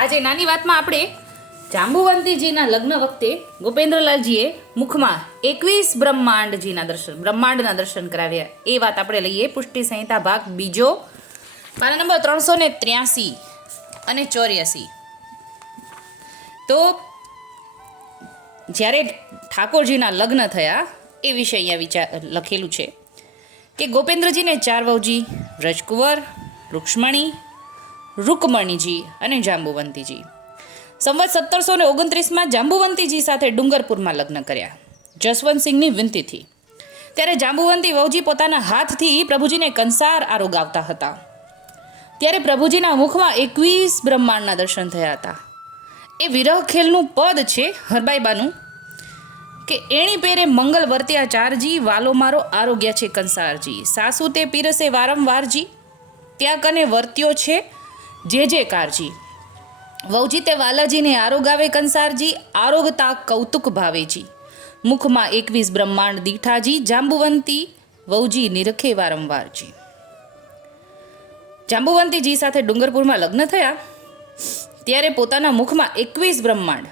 આજે નાની વાતમાં આપણે જાંબુવંતીજીના લગ્ન વખતે ગોપેન્દ્રલાલજીએ મુખમાં એકવીસ બ્રહ્માંડજીના દર્શન, બ્રહ્માંડના દર્શન કરાવ્યા. એ વાત આપણે લઈએ પુષ્ટિ સંહિતા ભાગ બીજો. પાના નંબર ત્રણસો ને ત્ર્યાસી અને ચોર્યાસી. તો જ્યારે ઠાકોરજીના લગ્ન થયા, એ વિશે અહીંયા વિચાર લખેલું છે કે ગોપેન્દ્રજીને ચાર વહુજી, વ્રજકુંવર, રૂક્ષ્મણી રૂકમણીજી અને જાંબુવંતીજી. સંવત સત્તરસો ને ઓગણત્રીસમાં જાંબુવંતીજી સાથે ડુંગરપુરમાં લગ્ન કર્યા. જસવંતસિંહની વિનંતીથી. ત્યારે જાંબુવંતી વહુજી પોતાના હાથથી પ્રભુજીને કંસાર આરોગાવતા હતા. ત્યારે પ્રભુજીના મુખમાં એકવીસ બ્રહ્માંડના દર્શન થયા હતા. એ વિરહ ખેલનું પદ છે હરબાઈબાનું કે એણી પેરે મંગલ વર્ત્યા ચારજી, વાલો મારો આરોગ્ય છે કંસારજી. સાસુ તે પીરસે વારંવારજી. ત્યાં કને વર્ત્યો છે જે જે કારજી વહુજી તે વાલાજીને આરોગાવે કંસારજી આરોગતા કૌતુક ભાવેજી. મુખમાં એકવીસ બ્રહ્માંડ દીઠાજી, જાંબુવંતી વૌજી નિરખે વારંવારજી. જાંબુવંતીજી સાથે ડુંગરપુરમાં લગ્ન થયા. ત્યારે પોતાના મુખમાં એકવીસ બ્રહ્માંડ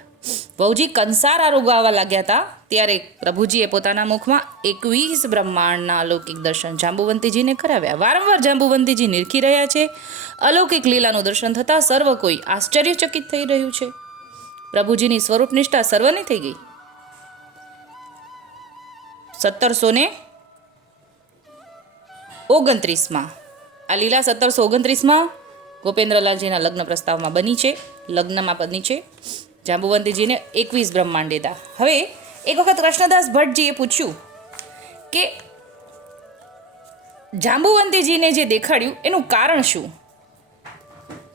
વહુજી કંસાર રોગાવા લાગ્યા હતા. ત્યારે પ્રભુજીએ પોતાના મુખમાં એકવીસ બ્રહ્માંડના અલૌકિક દર્શન જાંબુવંતીજીને કરાવ્યા. વારંવાર જાંબુવંતીજી નિરખી રહ્યા છે. અલૌકિક લીલાનું દર્શન થતાં સર્વ કોઈ આશ્ચર્યચકિત થઈ રહ્યું છે. પ્રભુજીની સ્વરૂપ નિષ્ઠા સર્વની થઈ ગઈ. સત્તરસો ને ઓગણત્રીસમાં. આ લીલા સત્તરસો ઓગણત્રીસમાં ગોપેન્દ્રલાલજીના લગ્ન પ્રસ્તાવમાં બની છે. લગ્નમાં બની છે. જાંબુવંતીજીને એકવીસ બ્રહ્માંડ હવે એક વખત કૃષ્ણદાસ ભટ્ટજીએ પૂછ્યું કે જાંબુવંતીજીને જે દેખાડ્યું, એનું કારણ શું?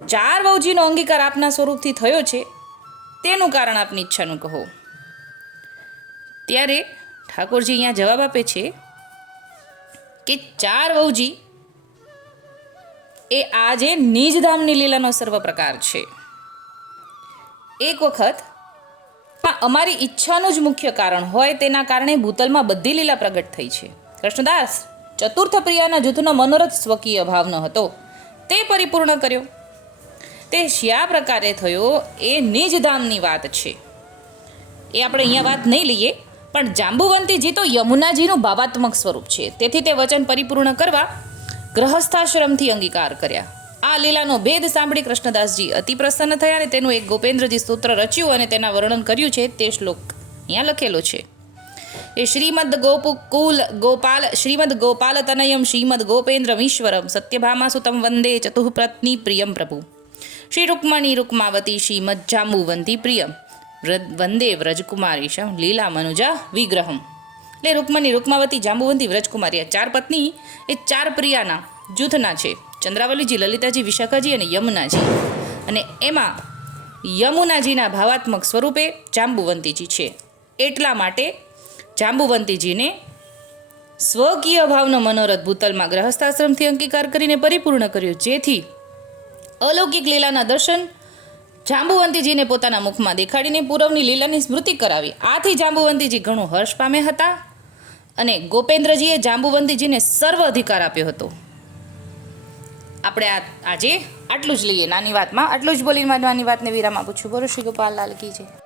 ચાર વહુજીનો અંગીકાર આપના સ્વરૂપથી થયો છે, તેનું કારણ આપની ઈચ્છાનું કહો. ત્યારે ઠાકોરજી અહીંયા જવાબ આપે છે કે ચાર વહુજી એ આજે નિજધામની લીલાનો સર્વ પ્રકાર છે. એક વખત અમારી ઈચ્છાનું જ મુખ્ય કારણ હોય તેના કારણે ભૂતલમાં બધી લીલા પ્રગટ થઈ છે. કૃષ્ણદાસ, ચતુર્થ પ્રિયાના જૂથનો મનોરથ સ્વકીય ભાવનો હતો. તે પરિપૂર્ણ કર્યો. તે શ્યા પ્રકારે થયો એ નિજધામની વાત છે. એ આપણે અહીંયા વાત નહીં લઈએ, પણ જાંબુવંતીજી તો યમુનાજીનું ભાવાત્મક સ્વરૂપ છે. તેથી તે વચન પરિપૂર્ણ કરવા, ગ્રહસ્થાશ્રમથી અંગીકાર કર્યા. આ લીલાનો ભેદ સાંભળી કૃષ્ણદાસજી અતિ પ્રસન્ન થયા અને તેનું એક ગોપેન્દ્રજી સ્તોત્ર રચ્યું અને તેના વર્ણન કર્યું છે તે શ્લોક. અહીંયા લખેલો છે. એ શ્રીમદ ગોપકુલ ગોપાલ શ્રીમદ ગોપાલ તનયમ શ્રીમદ ગોપેન્દ્રમીશ્વરમ સત્યભામાસુતમ વંદે ચતુઃપ્રત્ની પ્રિયમ પ્રભુ. શ્રી રૂકમણી રૂકમાવતી શ્રીમદ જાંબુવંતી પ્રિયમ. વંદે વ્રજકુમારીશમ લીલા મનુજા વિગ્રહમ. એટલે રૂકમણી રૂકમાવતી જાંબુવંતી વ્રજકુમારી આ ચાર પત્ની એ ચાર પ્રિયાના જૂથના છે. ચંદ્રાવલીજી, લલિતાજી, વિશાખાજી અને યમુનાજી. અને એમાં યમુનાજીના ભાવાત્મક સ્વરૂપે જાંબુવંતીજી છે. એટલા માટે જાંબુવંતીજીને સ્વકીય ભાવનો મનોરથ ભૂતલમાં ગ્રહસ્થાશ્રમથી અંગીકાર કરીને પરિપૂર્ણ કર્યો. જેથી અલૌકિક લીલાના દર્શન જાંબુવંતીજીને પોતાના મુખમાં દેખાડીને પૂરવની લીલાની સ્મૃતિ કરાવી. આથી જાંબુવંતીજી ઘણું હર્ષ પામ્યા હતા અને ગોપેન્દ્રજીએ જાંબુવંતીજીને સર્વ અધિકાર આપ્યો હતો. આપણે આ આજે આટલું જ લઈએ, નાની વાતમાં. આટલું જ બોલીને નાની વાતને વિરામ આપું છું. બોલો શ્રી ગોપાલ લાલ કી જય.